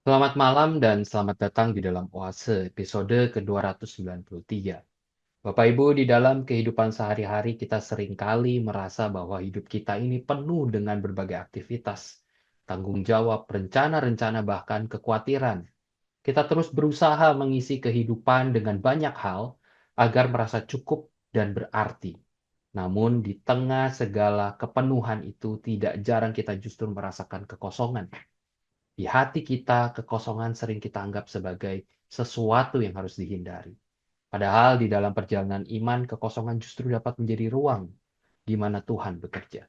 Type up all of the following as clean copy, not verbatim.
Selamat malam dan selamat datang di dalam Oase episode ke-293. Bapak Ibu, di dalam kehidupan sehari-hari kita seringkali merasa bahwa hidup kita ini penuh dengan berbagai aktivitas, tanggung jawab, rencana-rencana, bahkan kekhawatiran. Kita terus berusaha mengisi kehidupan dengan banyak hal agar merasa cukup dan berarti. Namun di tengah segala kepenuhan itu tidak jarang kita justru merasakan kekosongan. Di hati kita, kekosongan sering kita anggap sebagai sesuatu yang harus dihindari. Padahal di dalam perjalanan iman, kekosongan justru dapat menjadi ruang di mana Tuhan bekerja.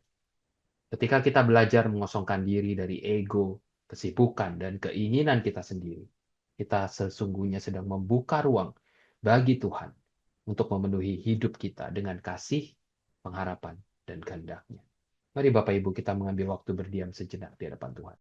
Ketika kita belajar mengosongkan diri dari ego, kesibukan, dan keinginan kita sendiri, kita sesungguhnya sedang membuka ruang bagi Tuhan untuk memenuhi hidup kita dengan kasih, pengharapan, dan kehendaknya. Mari Bapak Ibu kita mengambil waktu berdiam sejenak di hadapan Tuhan.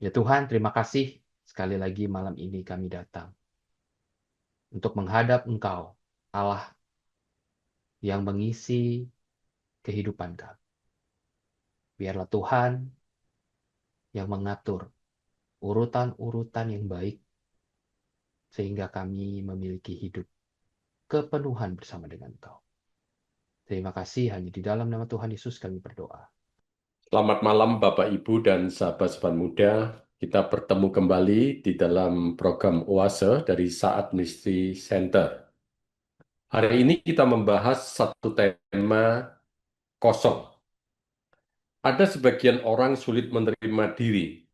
Ya Tuhan, terima kasih sekali lagi malam ini kami datang untuk menghadap Engkau, Allah yang mengisi kehidupan kami. Biarlah Tuhan yang mengatur urutan-urutan yang baik sehingga kami memiliki hidup kepenuhan bersama dengan Engkau. Terima kasih hanya di dalam nama Tuhan Yesus kami berdoa. Selamat malam Bapak Ibu dan sahabat-sahabat muda. Kita bertemu kembali di dalam program Oase dari Saat Misteri Center. Hari ini kita membahas satu tema kosong. Ada sebagian orang sulit menerima diri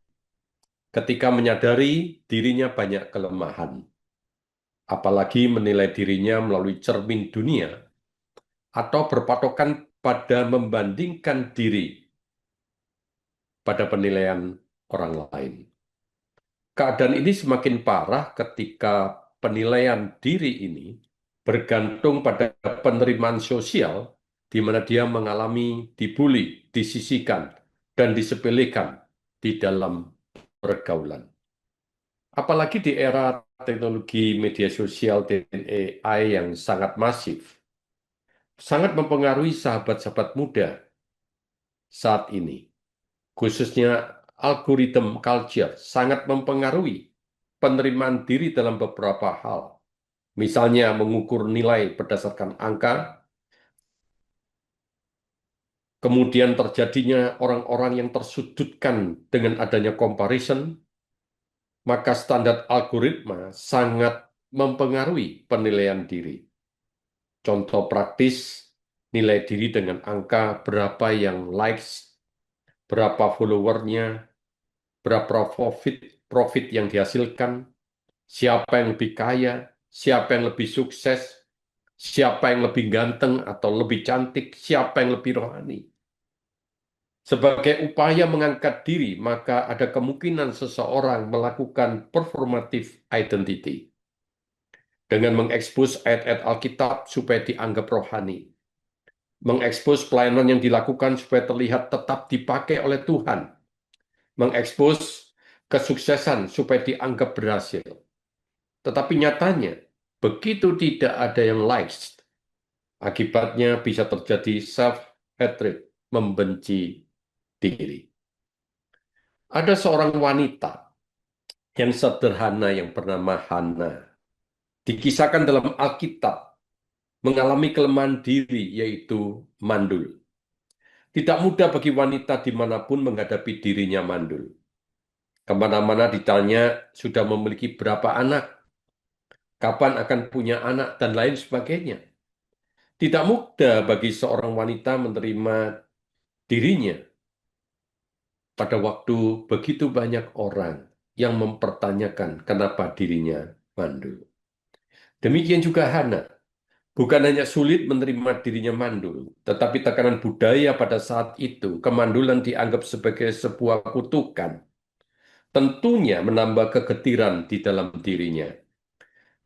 ketika menyadari dirinya banyak kelemahan, apalagi menilai dirinya melalui cermin dunia atau berpatokan pada membandingkan diri pada penilaian orang lain. Keadaan ini semakin parah ketika penilaian diri ini bergantung pada penerimaan sosial di mana dia mengalami dibully, disisihkan, dan disepelekan di dalam pergaulan. apalagi di era teknologi media sosial dan AI yang sangat masif, sangat mempengaruhi sahabat-sahabat muda saat ini. Khususnya algoritma culture sangat mempengaruhi penerimaan diri dalam beberapa hal. Misalnya mengukur nilai berdasarkan angka, kemudian terjadinya orang-orang yang tersudutkan dengan adanya comparison, maka standar algoritma sangat mempengaruhi penilaian diri. Contoh praktis, nilai diri dengan angka berapa yang likes, berapa followernya, berapa profit yang dihasilkan, siapa yang lebih kaya, siapa yang lebih sukses, siapa yang lebih ganteng atau lebih cantik, siapa yang lebih rohani. Sebagai upaya mengangkat diri, maka ada kemungkinan seseorang melakukan performative identity dengan mengekspos ayat-ayat Alkitab supaya dianggap rohani, mengekspos pelayanan yang dilakukan supaya terlihat tetap dipakai oleh Tuhan, mengekspos kesuksesan supaya dianggap berhasil. Tetapi nyatanya, begitu tidak ada yang likes, akibatnya bisa terjadi self-hatred, membenci diri. Ada seorang wanita yang sederhana yang bernama Hana. Dikisahkan dalam Alkitab, mengalami kelemahan diri, yaitu mandul. Tidak mudah bagi wanita dimanapun menghadapi dirinya mandul. Kemana-mana ditanya, sudah memiliki berapa anak, kapan akan punya anak, dan lain sebagainya. Tidak mudah bagi seorang wanita menerima dirinya pada waktu begitu banyak orang yang mempertanyakan kenapa dirinya mandul. Demikian juga Hana, bukan hanya sulit menerima dirinya mandul, tetapi tekanan budaya pada saat itu, kemandulan dianggap sebagai sebuah kutukan. Tentunya menambah kegetiran di dalam dirinya.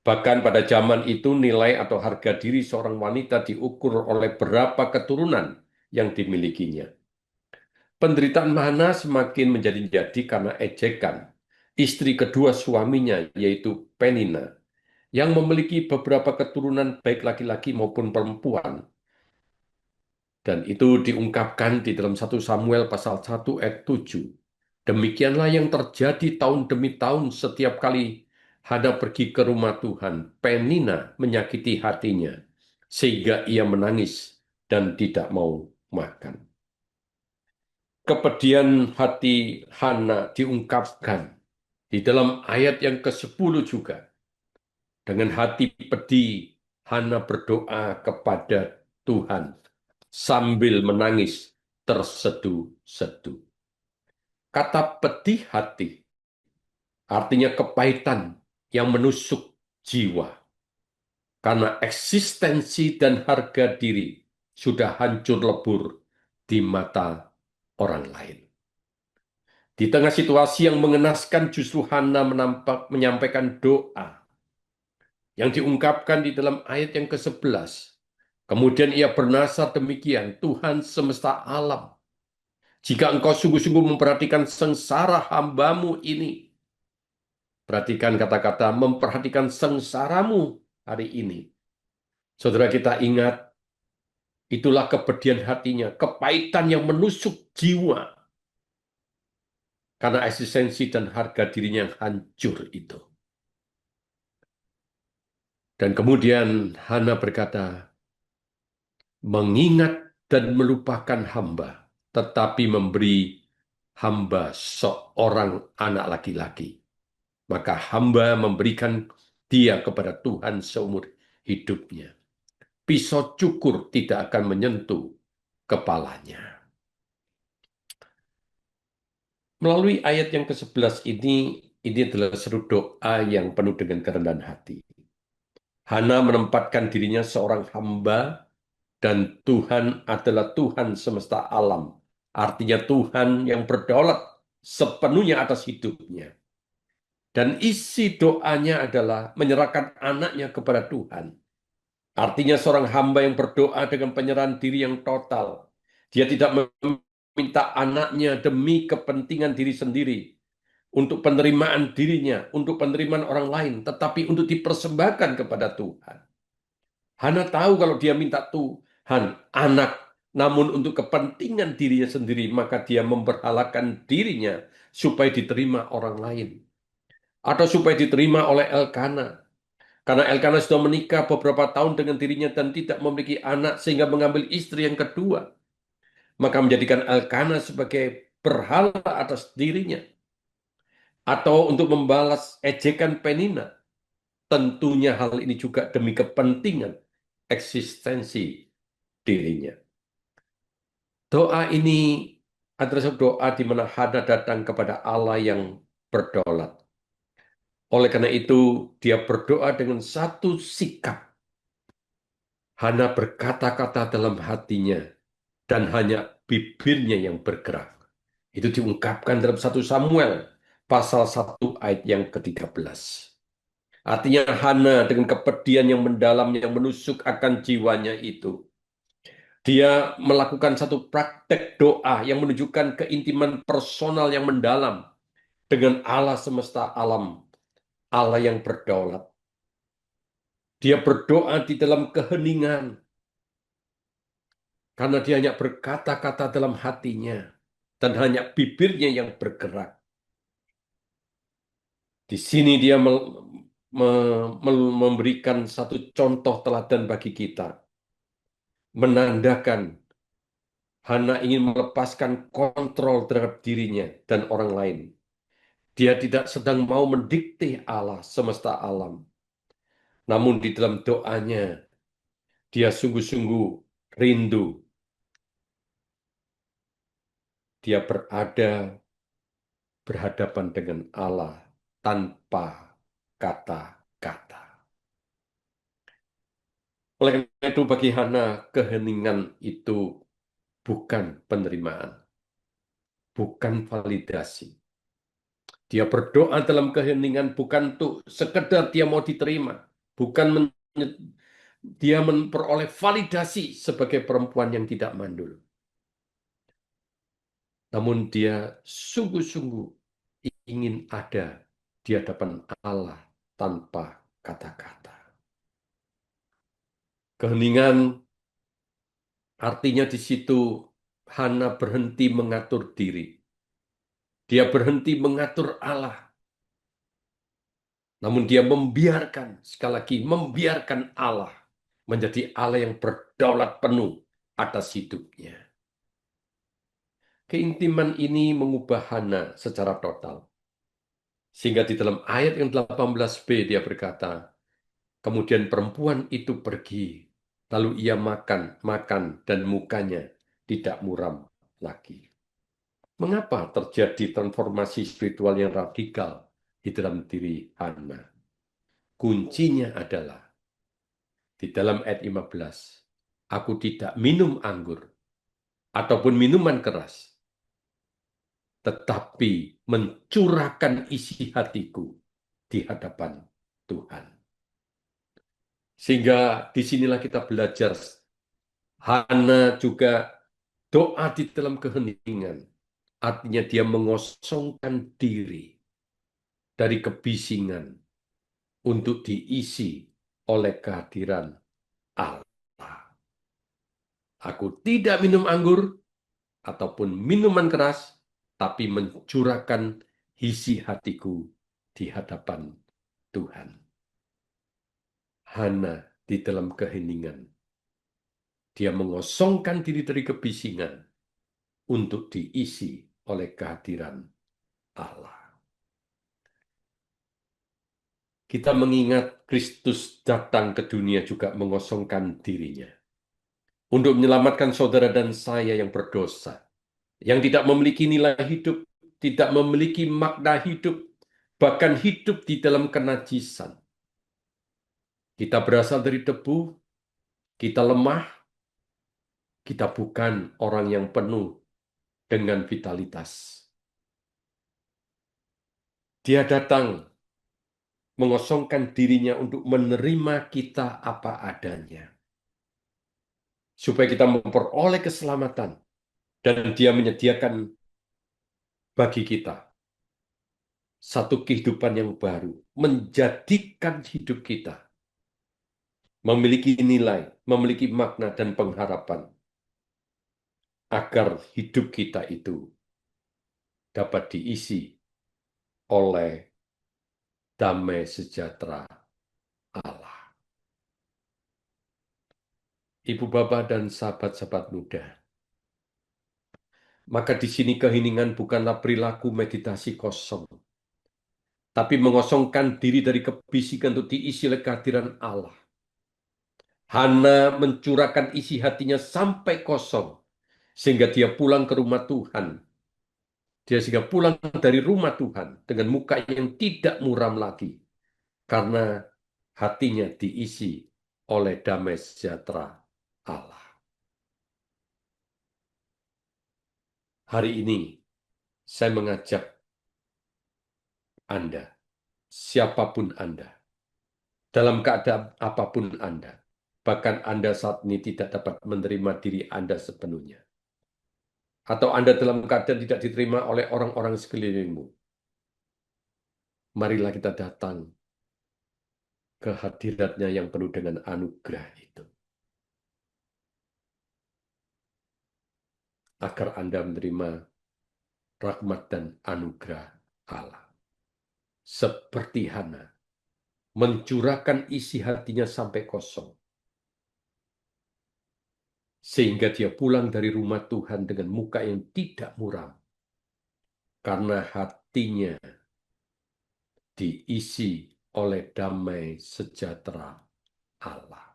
Bahkan pada zaman itu nilai atau harga diri seorang wanita diukur oleh berapa keturunan yang dimilikinya. Penderitaan Hana semakin menjadi-jadi karena ejekan istri kedua suaminya, yaitu Penina, yang memiliki beberapa keturunan baik laki-laki maupun perempuan. Dan itu diungkapkan di dalam 1 Samuel pasal 1 ayat 7. Demikianlah yang terjadi tahun demi tahun setiap kali Hana pergi ke rumah Tuhan. Penina menyakiti hatinya sehingga ia menangis dan tidak mau makan. Kepedihan hati Hana diungkapkan di dalam ayat yang ke-10 juga. Dengan hati pedih, Hana berdoa kepada Tuhan sambil menangis terseduh-seduh. Kata pedih hati artinya kepahitan yang menusuk jiwa. Karena eksistensi dan harga diri sudah hancur lebur di mata orang lain. Di tengah situasi yang mengenaskan, justru Hana menyampaikan doa yang diungkapkan di dalam ayat yang ke-11. Kemudian ia bernasar demikian, Tuhan semesta alam, jika engkau sungguh-sungguh memperhatikan sengsara hambamu ini, perhatikan kata-kata memperhatikan sengsaramu hari ini. Saudara kita ingat, itulah kepedihan hatinya, kepahitan yang menusuk jiwa. Karena eksistensi dan harga dirinya yang hancur itu. Dan kemudian Hana berkata, mengingat dan melupakan hamba, tetapi memberi hamba seorang anak laki-laki. Maka hamba memberikan dia kepada Tuhan seumur hidupnya. Pisau cukur tidak akan menyentuh kepalanya. Melalui ayat yang ke-11 ini adalah seru doa yang penuh dengan kerendahan hati. Hana menempatkan dirinya seorang hamba dan Tuhan adalah Tuhan semesta alam. Artinya Tuhan yang berdaulat sepenuhnya atas hidupnya. Dan isi doanya adalah menyerahkan anaknya kepada Tuhan. Artinya seorang hamba yang berdoa dengan penyerahan diri yang total. Dia tidak meminta anaknya demi kepentingan diri sendiri, untuk penerimaan dirinya, untuk penerimaan orang lain, tetapi untuk dipersembahkan kepada Tuhan. Hana tahu kalau dia minta Tuhan anak, namun untuk kepentingan dirinya sendiri, maka dia memberhalakan dirinya supaya diterima orang lain. Atau supaya diterima oleh Elkana. Karena Elkana sudah menikah beberapa tahun dengan dirinya dan tidak memiliki anak sehingga mengambil istri yang kedua. Maka menjadikan Elkana sebagai berhala atas dirinya. Atau untuk membalas ejekan Penina. Tentunya hal ini juga demi kepentingan eksistensi dirinya. Doa ini adalah sebuah doa di mana Hana datang kepada Allah yang berdaulat. Oleh karena itu, dia berdoa dengan satu sikap. Hana berkata-kata dalam hatinya dan hanya bibirnya yang bergerak. Itu diungkapkan dalam 1 Samuel pasal 1 ayat yang ke-13. Artinya Hana dengan kepedihan yang mendalam yang menusuk akan jiwanya itu. Dia melakukan satu praktek doa yang menunjukkan keintiman personal yang mendalam dengan Allah semesta alam, Allah yang berdaulat. Dia berdoa di dalam keheningan karena dia hanya berkata-kata dalam hatinya dan hanya bibirnya yang bergerak. Di sini dia memberikan satu contoh teladan bagi kita, menandakan Hana ingin melepaskan kontrol terhadap dirinya dan orang lain. Dia tidak sedang mau mendikte Allah semesta alam. Namun di dalam doanya, dia sungguh-sungguh rindu. Dia berada berhadapan dengan Allah tanpa kata-kata. Oleh karena itu bagi Hana, keheningan itu bukan penerimaan, bukan validasi. Dia berdoa dalam keheningan bukan untuk sekedar dia mau diterima, bukan dia memperoleh validasi sebagai perempuan yang tidak mandul. Namun dia sungguh-sungguh ingin ada di hadapan Allah tanpa kata-kata. Keheningan artinya di situ Hana berhenti mengatur diri. Dia berhenti mengatur Allah. Namun dia membiarkan, sekali lagi membiarkan Allah menjadi Allah yang berdaulat penuh atas hidupnya. Keintiman ini mengubah Hana secara total. Sehingga di dalam ayat yang 18b dia berkata, kemudian perempuan itu pergi, lalu ia makan, dan mukanya tidak muram lagi. Mengapa terjadi transformasi spiritual yang radikal di dalam diri Hana? Kuncinya adalah di dalam ayat 15, aku tidak minum anggur ataupun minuman keras, tetapi mencurahkan isi hatiku di hadapan Tuhan. Sehingga disinilah kita belajar. Hana juga doa di dalam keheningan. Artinya dia mengosongkan diri dari kebisingan untuk diisi oleh kehadiran Allah. Aku tidak minum anggur ataupun minuman keras, tapi mencurahkan isi hatiku di hadapan Tuhan. Hana di dalam keheningan. Dia mengosongkan diri dari kebisingan untuk diisi oleh kehadiran Allah. Kita mengingat Kristus datang ke dunia juga mengosongkan dirinya untuk menyelamatkan saudara dan saya yang berdosa, yang tidak memiliki nilai hidup, tidak memiliki makna hidup, bahkan hidup di dalam kenajisan. Kita berasal dari debu, kita lemah, kita bukan orang yang penuh dengan vitalitas. Dia datang mengosongkan dirinya untuk menerima kita apa adanya. Supaya kita memperoleh keselamatan. Dan dia menyediakan bagi kita satu kehidupan yang baru, menjadikan hidup kita memiliki nilai, memiliki makna dan pengharapan, agar hidup kita itu dapat diisi oleh damai sejahtera Allah. Ibu bapak dan sahabat-sahabat muda, maka di sini keheningan bukanlah perilaku meditasi kosong, tapi mengosongkan diri dari kebisikan untuk diisi oleh kehadiran Allah. Hana mencurahkan isi hatinya sampai kosong, sehingga dia pulang ke rumah Tuhan. Dia sehingga pulang dari rumah Tuhan dengan muka yang tidak muram lagi, karena hatinya diisi oleh damai sejahtera Allah. Hari ini saya mengajak Anda, siapapun Anda, dalam keadaan apapun Anda, bahkan Anda saat ini tidak dapat menerima diri Anda sepenuhnya, atau Anda dalam keadaan tidak diterima oleh orang-orang sekelilingmu, marilah kita datang ke hadiratnya yang penuh dengan anugerah itu, agar Anda menerima rahmat dan anugerah Allah. Seperti Hana, mencurahkan isi hatinya sampai kosong, sehingga dia pulang dari rumah Tuhan dengan muka yang tidak muram, karena hatinya diisi oleh damai sejahtera Allah.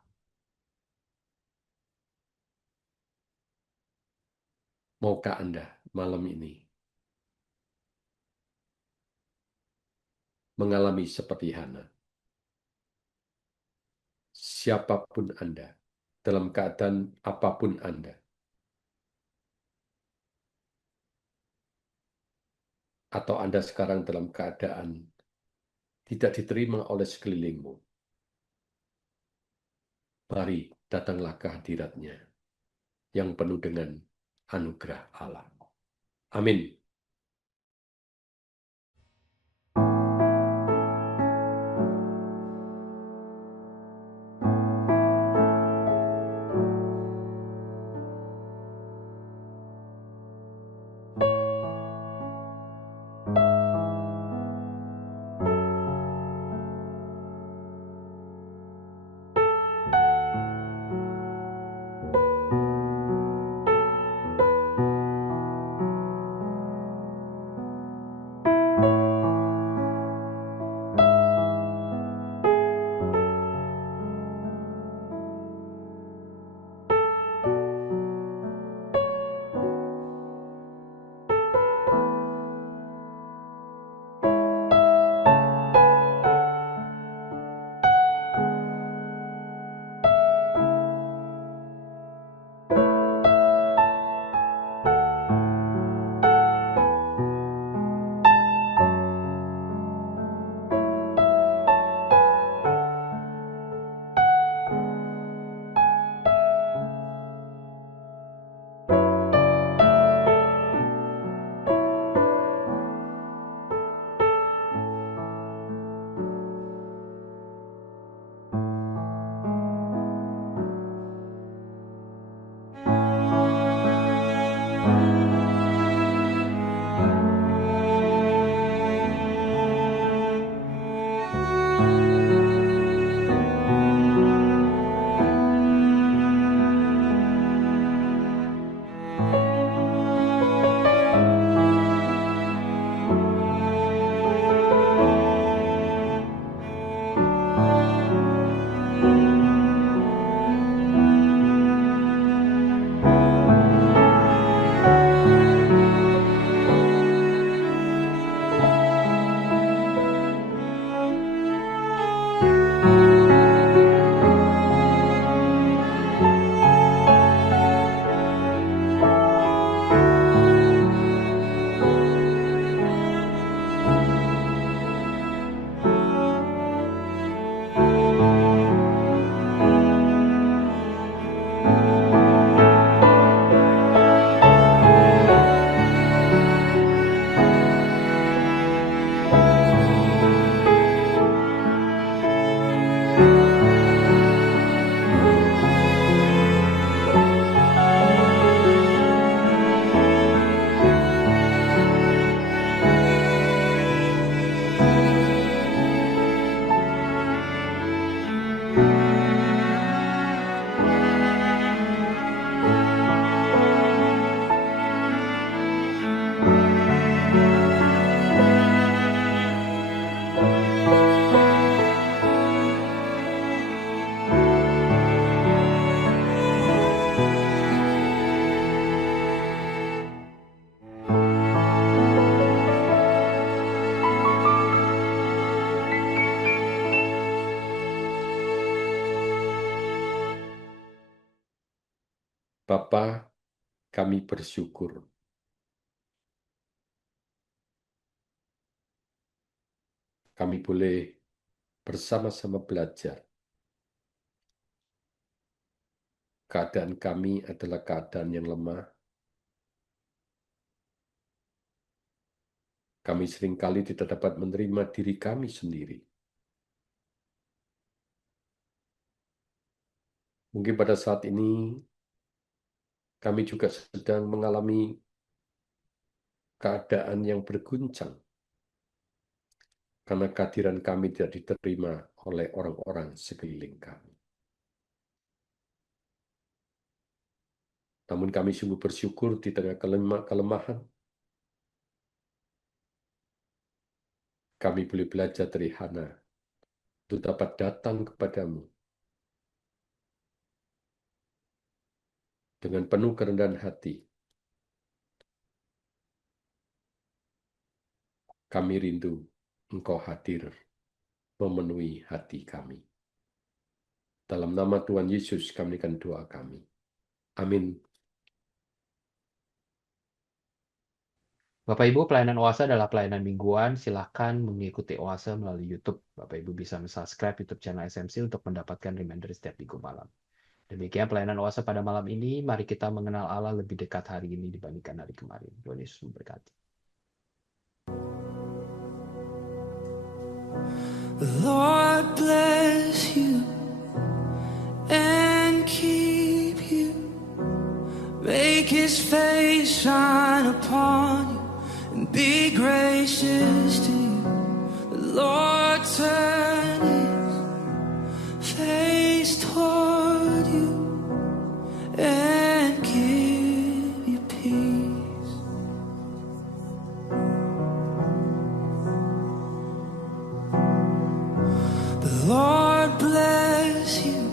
Maukah Anda malam ini mengalami seperti Hana? Siapapun Anda, dalam keadaan apapun Anda, atau Anda sekarang dalam keadaan tidak diterima oleh sekelilingmu, mari datanglah ke hadirat-Nya yang penuh dengan anugerah Allah. Amin. Bapa, kami bersyukur kami boleh bersama-sama belajar. Keadaan kami adalah keadaan yang lemah. Kami seringkali tidak dapat menerima diri kami sendiri. Mungkin pada saat ini kami juga sedang mengalami keadaan yang berguncang karena kehadiran kami tidak diterima oleh orang-orang sekeliling kami. Namun kami sungguh bersyukur di tengah kelemahan, kami boleh belajar dari Hana untuk dapat datang kepadamu dengan penuh kerendahan hati. Kami rindu Engkau hadir memenuhi hati kami. Dalam nama Tuhan Yesus kami akan doa kami. Amin. Bapak Ibu, pelayanan Oase adalah pelayanan mingguan. Silakan mengikuti Oase melalui YouTube. Bapak Ibu bisa subscribe YouTube channel SMC untuk mendapatkan reminder setiap minggu malam. Demikian pelayanan Oase pada malam ini. Mari kita mengenal Allah lebih dekat hari ini dibandingkan hari kemarin. Tuhan Yesus memberkati. The Lord bless you and keep you. Make His face shine upon you and be gracious to you. The Lord turn His face toward you and give you peace. The Lord bless you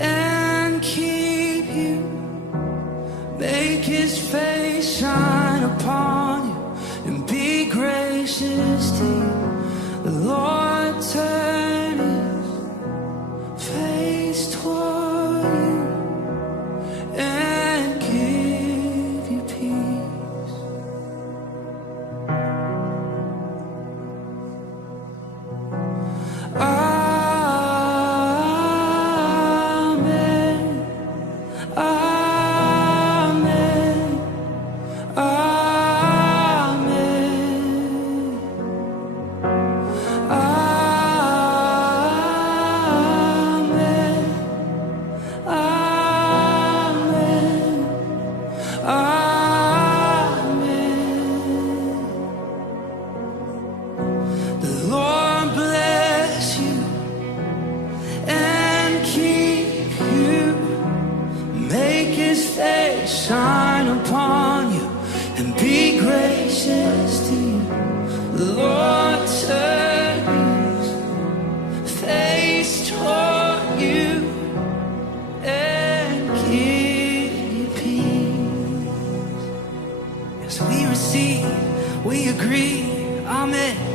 and keep you. Make His face shine upon you and be gracious to you. The Lord turn His face toward you and give you peace. Amen. Amen. Amen. Amen. Amen. Amen. The Lord bless you and keep you. Make His face shine upon you and be gracious to you. The Lord turn His face toward you and give you peace. As we receive, we agree. Amen.